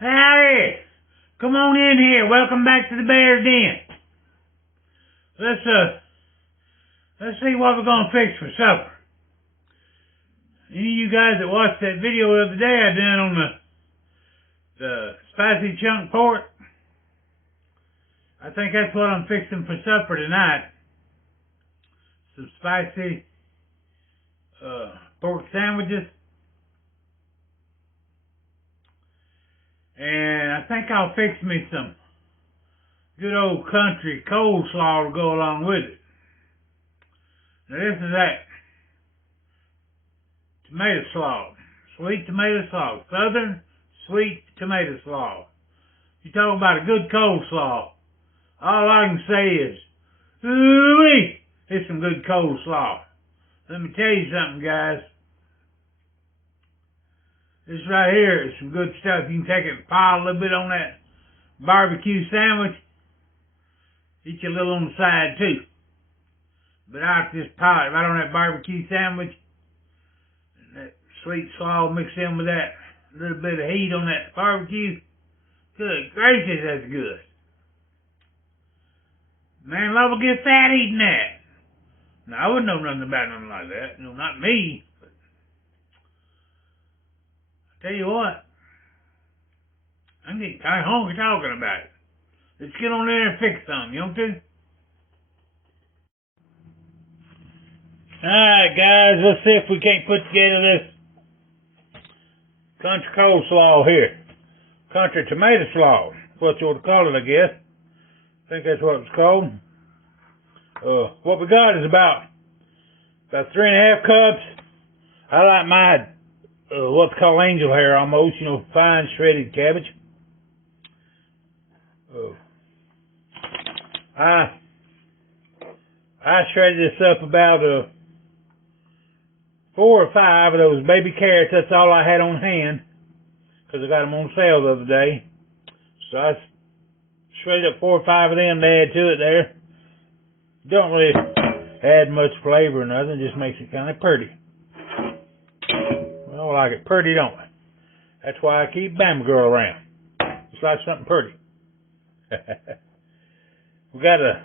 Howdy! Come on in here. Welcome back to the Bear's Den. Let's see what we're gonna fix for supper. Any of you guys that watched that video the other day I done on the spicy chunk pork, I think that's what I'm fixing for supper tonight. Some spicy pork sandwiches. And I think I'll fix me some good old country coleslaw to go along with it. Now this is that tomato slaw, sweet tomato slaw, southern sweet tomato slaw. You talk about a good coleslaw, all I can say is, oooWeee, it's some good coleslaw. Let me tell you something, guys. This right here is some good stuff. You can take it and pile a little bit on that barbecue sandwich. Eat you a little on the side too. But I just pile it right on that barbecue sandwich. And that sweet slaw mixed in with that little bit of heat on that barbecue. Good gracious, that's good. Man, love will get fat eating that. Now, I wouldn't know nothing about nothing like that. No, not me. Tell you what, I'm getting kind of hungry talking about it. Let's get on there and fix something, you want to? Alright guys, let's see if we can't put together this country coleslaw here. Country tomato slaw, that's what you ought to call it, I guess. I think that's what it's called. What we got is about 3.5 cups. I like my what's called angel hair almost, you know, fine shredded cabbage. I shredded this up about 4 or 5 of those baby carrots. That's all I had on hand because I got them on sale the other day. So I shredded up 4 or 5 of them to add to it there. Don't really add much flavor or nothing, just makes it kind of pretty. I like it pretty, don't I? That's why I keep Bama Girl around. Just like something pretty. We got a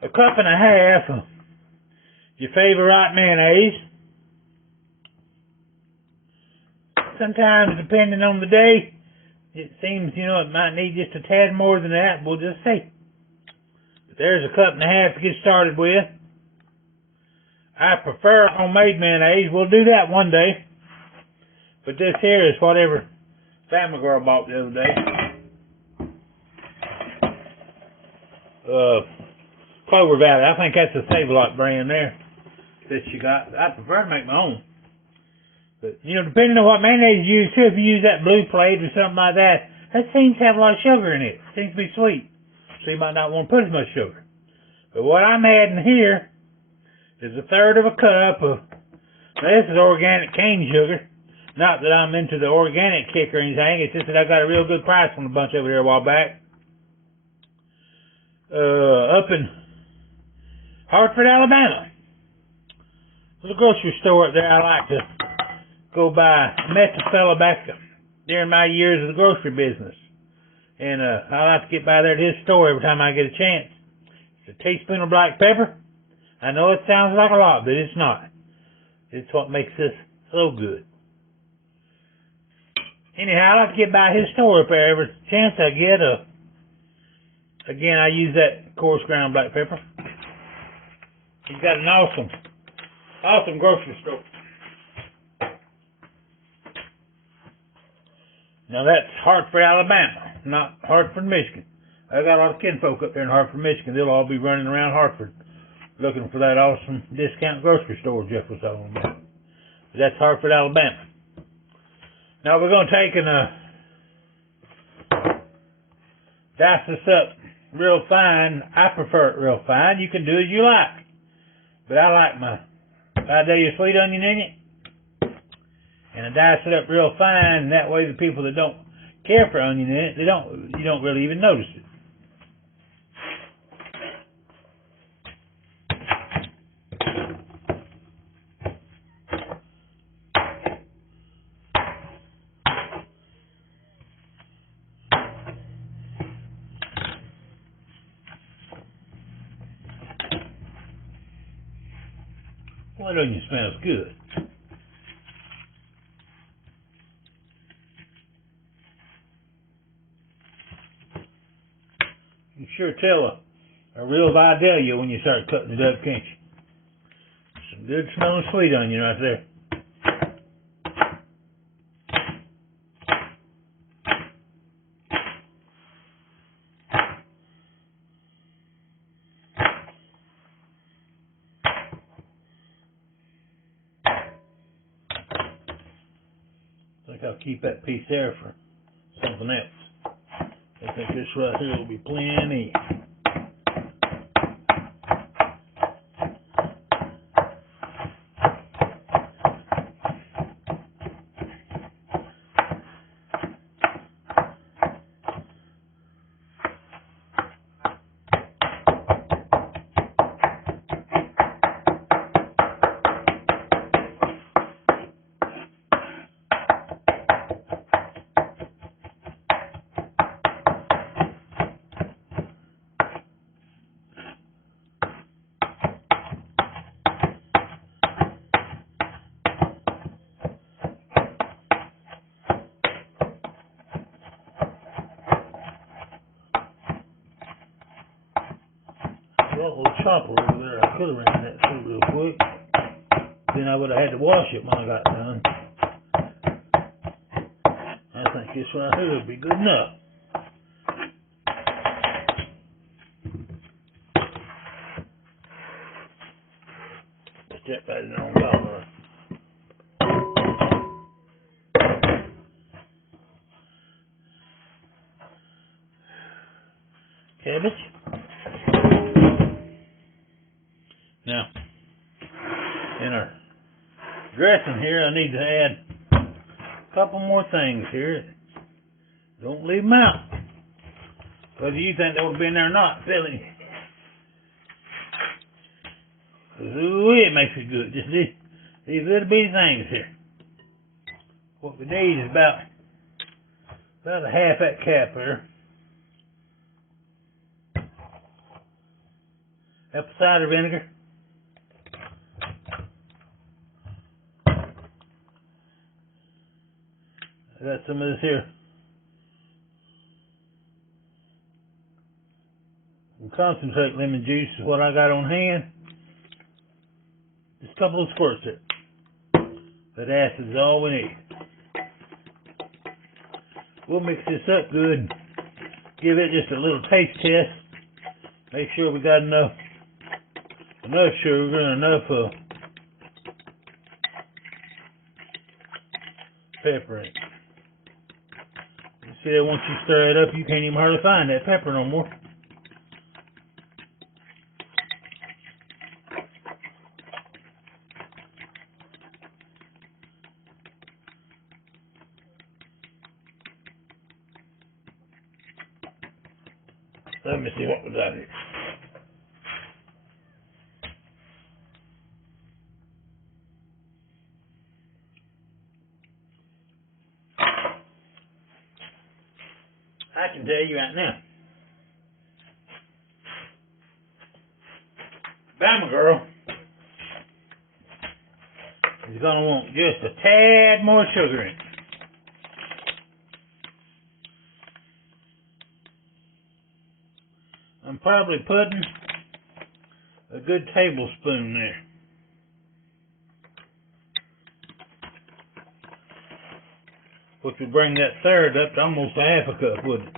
1.5 cups of your favorite mayonnaise. Sometimes, depending on the day, it seems, you know, it might need just a tad more than that. We'll just see. But there's 1.5 cups to get started with. I prefer homemade mayonnaise. We'll do that one day. But this here is whatever Family Girl bought the other day. Clover Valley. I think that's a Save-A-Lot brand there that she got. I prefer to make my own. But, you know, depending on what mayonnaise you use too, if you use that blue plate or something like that, that seems to have a lot of sugar in it. It seems to be sweet. So you might not want to put as much sugar. But what I'm adding here is 1/3 cup of, now this is organic cane sugar. Not that I'm into the organic kick or anything, it's just that I got a real good price on a bunch over there a while back. Up in Hartford, Alabama. There's a grocery store up there I like to go by. I met the fella back during my years of the grocery business. And I like to get by there to his store every time I get a chance. It's a teaspoon of black pepper. I know it sounds like a lot, but it's not. It's what makes this so good. Anyhow, I like to get by his store up there every chance I get. Again, I use that coarse ground black pepper. He's got an awesome grocery store. Now that's Hartford, Alabama, not Hartford, Michigan. I got a lot of kinfolk up there in Hartford, Michigan. They'll all be running around Hartford looking for that awesome discount grocery store Jeff was talking about. But that's Hartford, Alabama. Now we're going to take and dice this up real fine. I prefer it real fine. You can do as you like. But I like my Vidalia sweet onion in it. And I dice it up real fine, and that way the people that don't care for onion in it, you don't really even notice it. What onion smells good? You sure tell a real Vidalia when you start cutting it up, can't you? Some good smelling sweet onion right there. I think I'll keep that piece there for something else. I think this right here will be plenty. Got a little chopper over there. I could have ran that through real quick. Then I would have had to wash it when I got done. I think this right here will be good enough. Step that in on dollar. Cabbage. Now, in our dressing here, I need to add a couple more things here. Don't leave them out. Whether you think they would have been there or not, Philly. Ooh, it makes it good. Just these little bitty things here. What we need is about a half that cap here. Apple cider vinegar. I got some of this here. Some concentrate lemon juice is what I got on hand. Just a couple of squirts there. That acid is all we need. We'll mix this up good. Give it just a little taste test. Make sure we got enough sugar and enough pepper in it. You see that once you stir it up, you can't even hardly find that pepper no more. Let me see what we got here. I can tell you right now, Bama girl is going to want just a tad more sugar in it. I'm probably putting a good tablespoon there. Which would bring that third up to almost a half a cup, wouldn't it?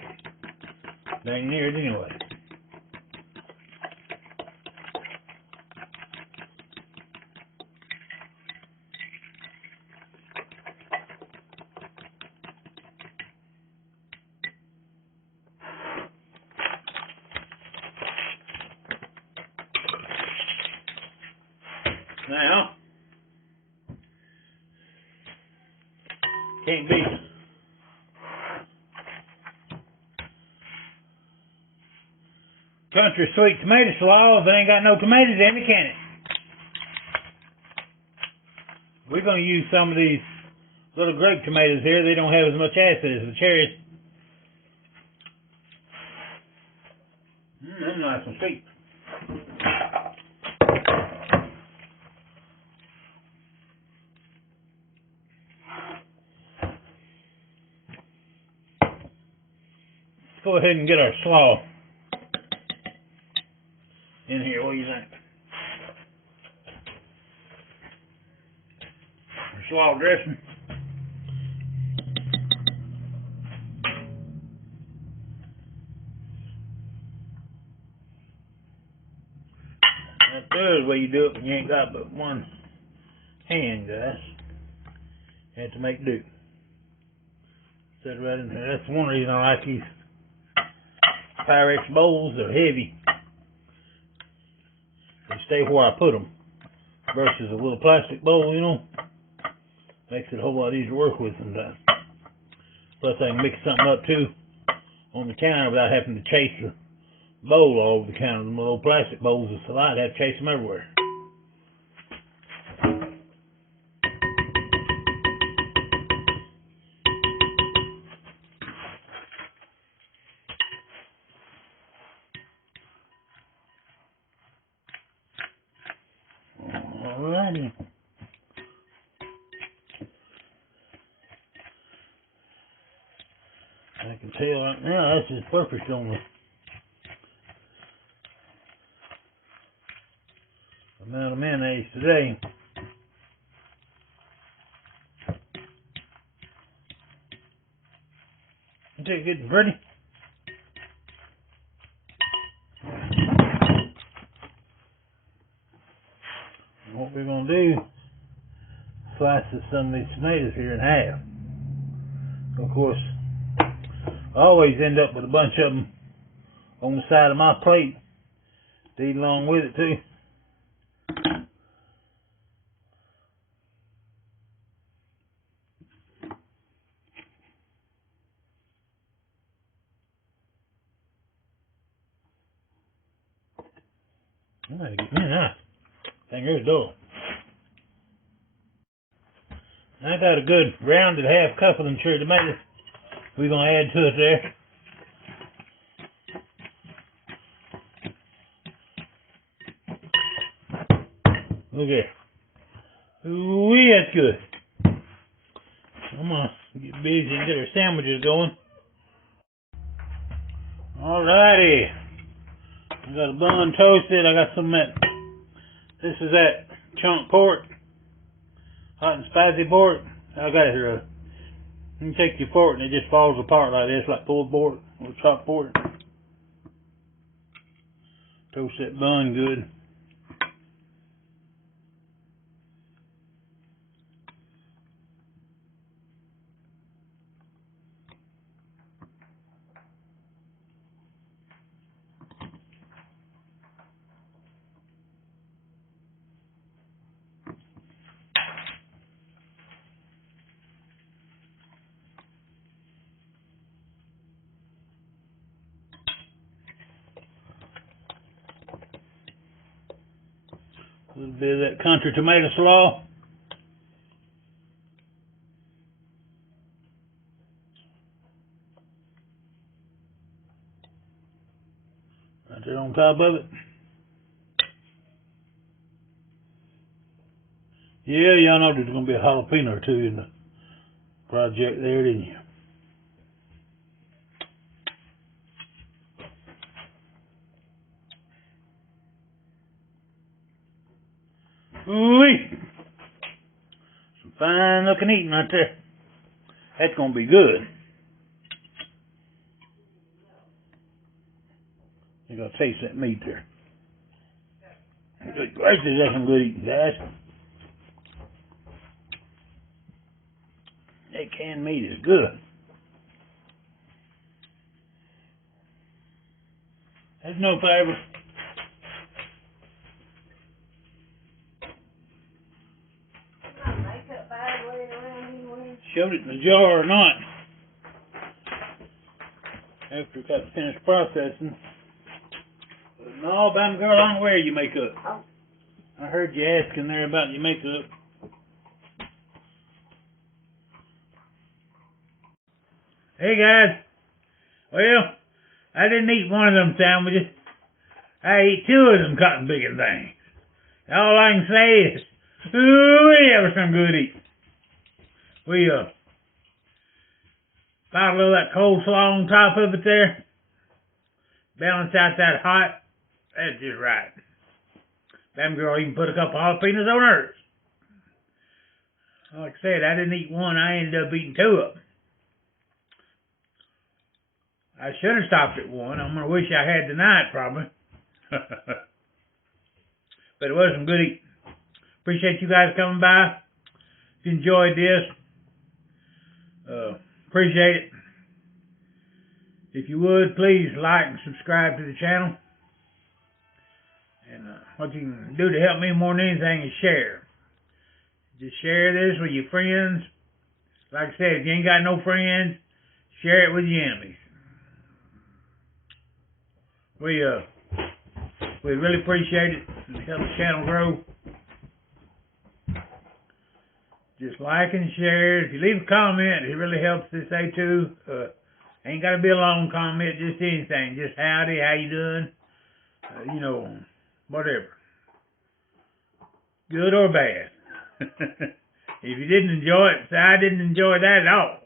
Dang near it anyway. Now, can't be country sweet tomato slaw if it ain't got no tomatoes in it, can it? We're going to use some of these little grape tomatoes here. They don't have as much acid as the cherries. They're nice and sweet. go ahead and get our slaw in here. What do you think? Our slaw dressing. That's the other way you do it when you ain't got but one hand, guys. You have to make do. Set it right in there. That's one reason I like these Pyrex bowls. They're heavy. They stay where I put them. Versus a little plastic bowl, you know. Makes it a whole lot easier to work with sometimes. Plus I can mix something up too on the counter without having to chase the bowl all over the counter. The little plastic bowls are so light, I have to chase them everywhere. Alrighty. I can tell right now that's just perfect on the amount of mayonnaise today. Isn't that good and pretty? And what we're going to do, slice some of these tomatoes here in half. Of course, I always end up with a bunch of them on the side of my plate to eat along with it too. I'm going to get me a knife. Here's the door. I got a good rounded half cup of them cherry tomatoes. We're going to add to it there. Look here. OooWeee, that's good. I'm going to get busy and get our sandwiches going. Alrighty. I got a bun toasted. I got some of that. This is that chunk pork. Hot and spicy pork. I got it here. You can take your fork and it just falls apart like this, like pulled pork or chopped pork. Toast that bun good. A little bit of that country tomato slaw. Right there on top of it. Yeah, y'all know there's going to be a jalapeno or two in the project there, didn't you? OooWeee! Some fine looking eating right there. That's going to be good. You got to taste that meat there. Good gracious, that's some good eating, guys. That canned meat is good. There's no flavor. Showed it in the jar or not. After it got finished processing. But no, Alabama girl, I don't wear your makeup. Oh. I heard you asking there about your makeup. Hey guys. Well, I didn't eat one of them sandwiches. I ate two of them cotton picking things. All I can say is, ooh, that was some good eating. We got a little of that coleslaw on top of it there. balance out that hot. That's just right. That girl even put a couple jalapenos on hers. Like I said, I didn't eat one. I ended up eating 2 of them. I should have stopped at 1. I'm going to wish I had tonight, probably. But it was some good eating. Appreciate you guys coming by. If you enjoyed this, appreciate it. If you would, please like and subscribe to the channel. And what you can do to help me more than anything is share. Just share this with your friends. Like I said, if you ain't got no friends, share it with your enemies. We really appreciate it and help the channel grow. Just like and share. If you leave a comment, it really helps this A2. Ain't got to be a long comment, just anything. Just howdy, how you doing? You know, whatever. Good or bad. If you didn't enjoy it, say I didn't enjoy that at all.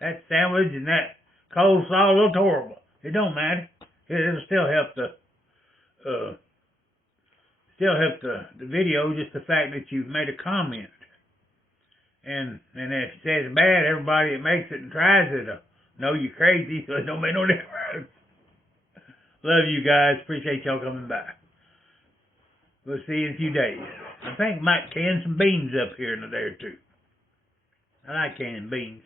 That sandwich and that coleslaw looked horrible. It don't matter. It'll still help the video, just the fact that you've made a comment. And if it says bad, everybody that makes it and tries it know you're crazy, so it don't make no difference. Love you guys. Appreciate y'all coming by. We'll see you in a few days. I think I might can some beans up here in a day or two. I like canning beans.